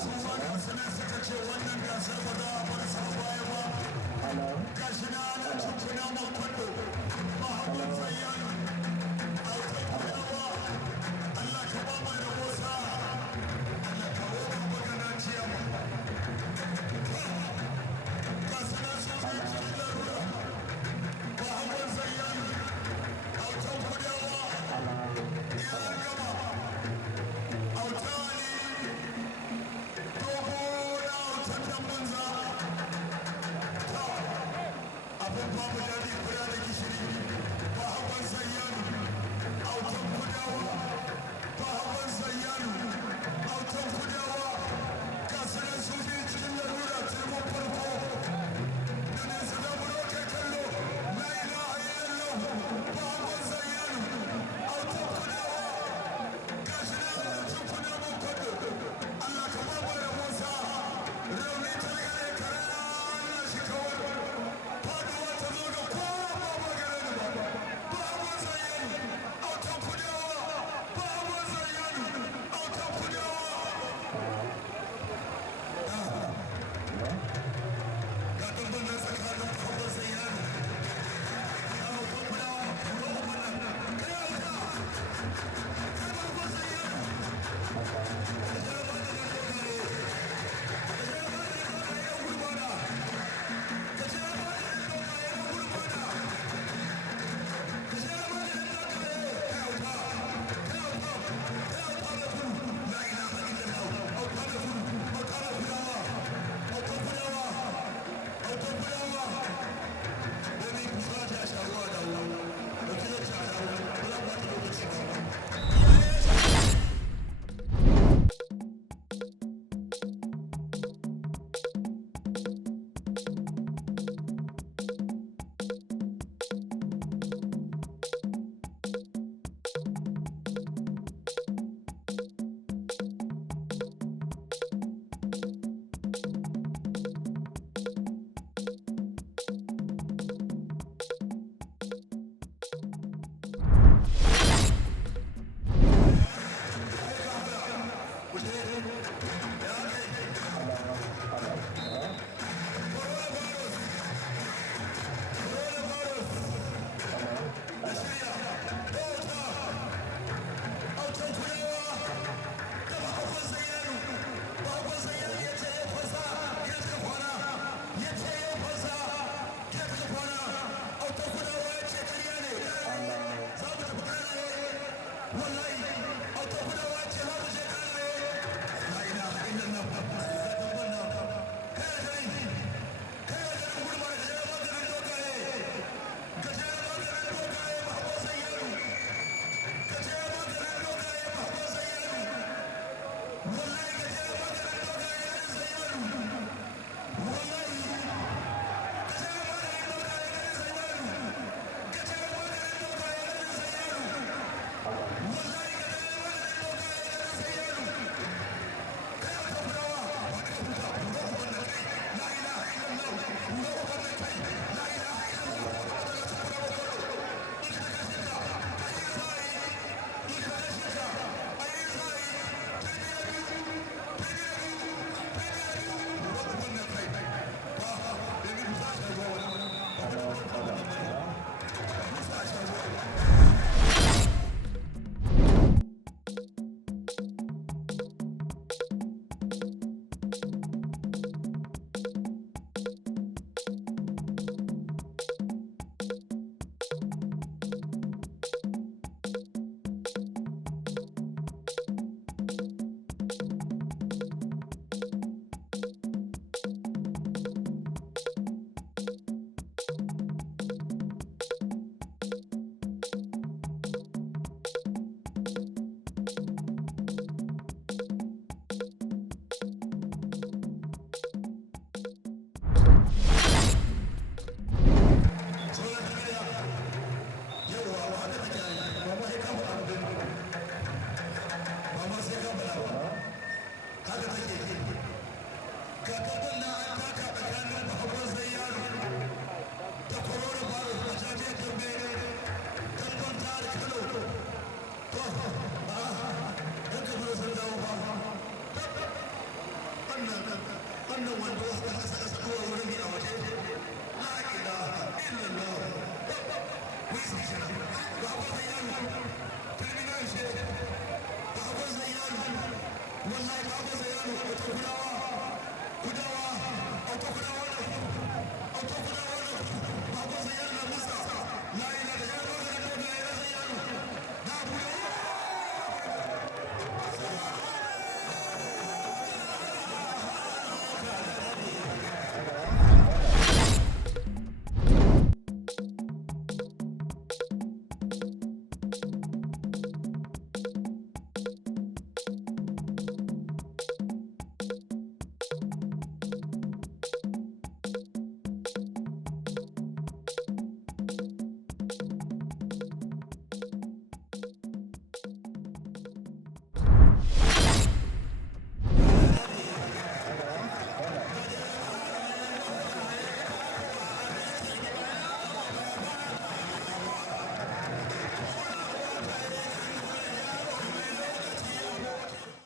su ma ga su ne suka ce wannan gasar ba za a bar su a baya ba gashi na ana cikuna man kwallo Bahagon Zayyanu Autan Kudawa Allah ka ba mai rabo sa'a Allah ka roƙa magana ciyama ga su na sun zai cikin larura Bahagon Zayyanu Autan Kudawa ya gama Autani dogo na autan dan banza wannan wando haka kasa zuwa wurin a waje la ilaha illallah wai sai shi Bahagon Zayyanu terminal shi Bahagon Zayyanu wallahi Bahagon Zayyanu